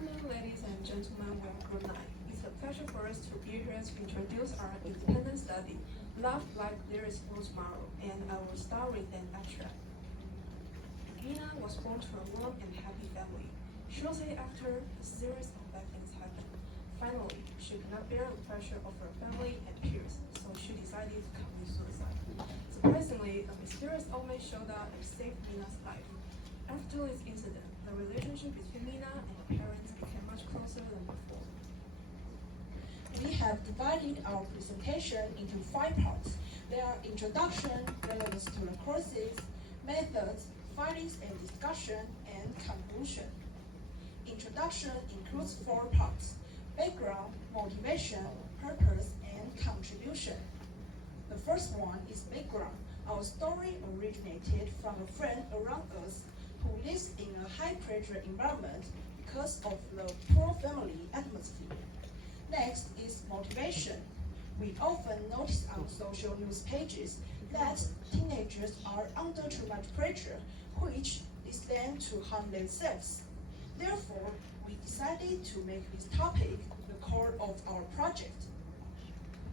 afternoon, ladies and gentlemen. Good night. It's a pleasure for us to be here to introduce our independent study, Love Like There Is No Tomorrow, and I will start with an extract. Mina was born to a warm and happy family. Shortly after, a series of bad things happened. Finally, she could not bear the pressure of her family and peers, so she decided to commit suicide. Surprisingly, a mysterious old man showed up and saved Mina's life. After this incident, the relationship between Mina and her parents became much closer than before. We have divided our presentation into 5 parts. There are introduction, relevance to the courses, methods, findings and discussion, and conclusion. Introduction includes 4 parts: background, motivation, purpose, and contribution. The first one is background. Our story originated from a friend around us who lives in a high-pressure environment because of the poor family atmosphere. Next is motivation. We often notice on social news pages that teenagers are under too much pressure, which leads them to harm themselves. Therefore, we decided to make this topic the core of our project.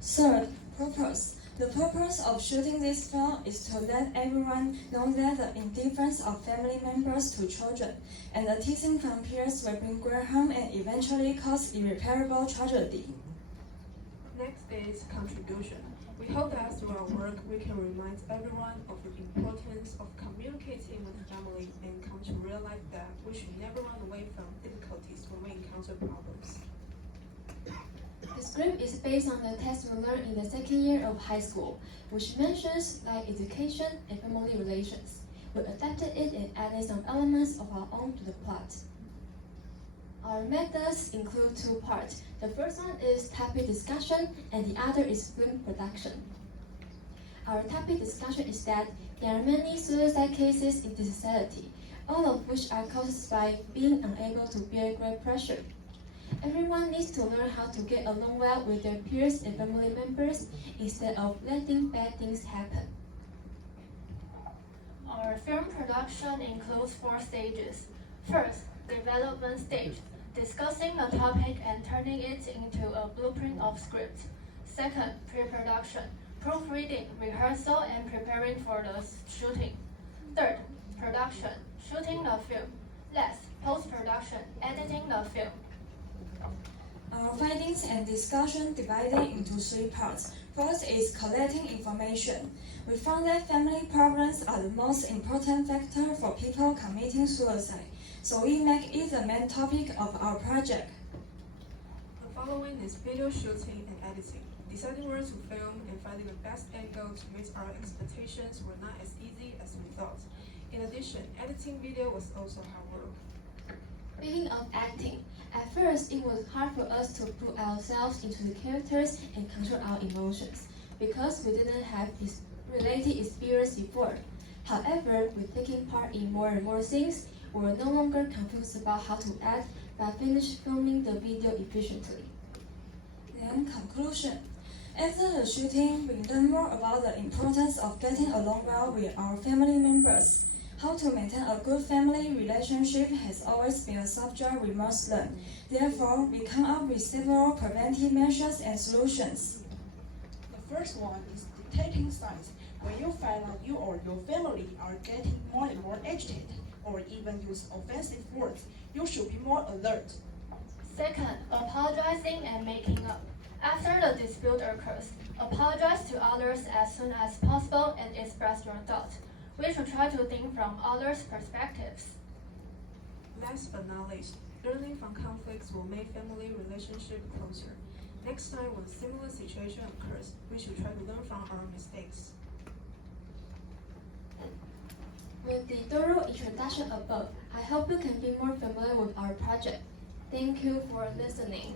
Third, purpose. The purpose of shooting this film is to let everyone know that the indifference of family members to children and the teasing from peers will bring great harm and eventually cause irreparable tragedy. Next is contribution. We hope that through our work, we can remind everyone of the importance of communicating with family and come to realize that we should never run away from difficulties when we encounter problems. The script is based on the text we learned in the second year of high school, which mentions life education and family relations. We adapted it and added some elements of our own to the plot. Our methods include 2 parts. The first one is topic discussion and the other is film production. Our topic discussion is that there are many suicide cases in the society, all of which are caused by being unable to bear great pressure. Everyone needs to learn how to get along well with their peers and family members instead of letting bad things happen. Our film production includes 4 stages. First, development stage, discussing the topic and turning it into a blueprint of script. Second, pre-production, proofreading, rehearsal, and preparing for the shooting. Third, production, shooting the film. Last, post-production, editing the film. Our findings and discussion divided into 3 parts. First is collecting information. We found that family problems are the most important factor for people committing suicide, so we make it the main topic of our project. The following is video shooting and editing. Deciding where to film and finding the best angle to meet our expectations were not as easy as we thought. In addition, editing video was also hard work. Speaking of acting, at first it was hard for us to put ourselves into the characters and control our emotions because we didn't have this related experience before. However, with taking part in more and more scenes, we were no longer confused about how to act but finished filming the video efficiently. Then conclusion. After the shooting, we learned more about the importance of getting along well with our family members. How to maintain a good family relationship has always been a subject we must learn. Therefore, we come up with several preventive measures and solutions. The first one is detecting signs. When you find that you or your family are getting more and more agitated or even use offensive words, you should be more alert. Second, apologizing and making up. After the dispute occurs, apologize to others as soon as possible and express your thoughts. We should try to think from others' perspectives. Last but not least, learning from conflicts will make family relationship closer. Next time when a similar situation occurs, we should try to learn from our mistakes. With the thorough introduction above, I hope you can be more familiar with our project. Thank you for listening.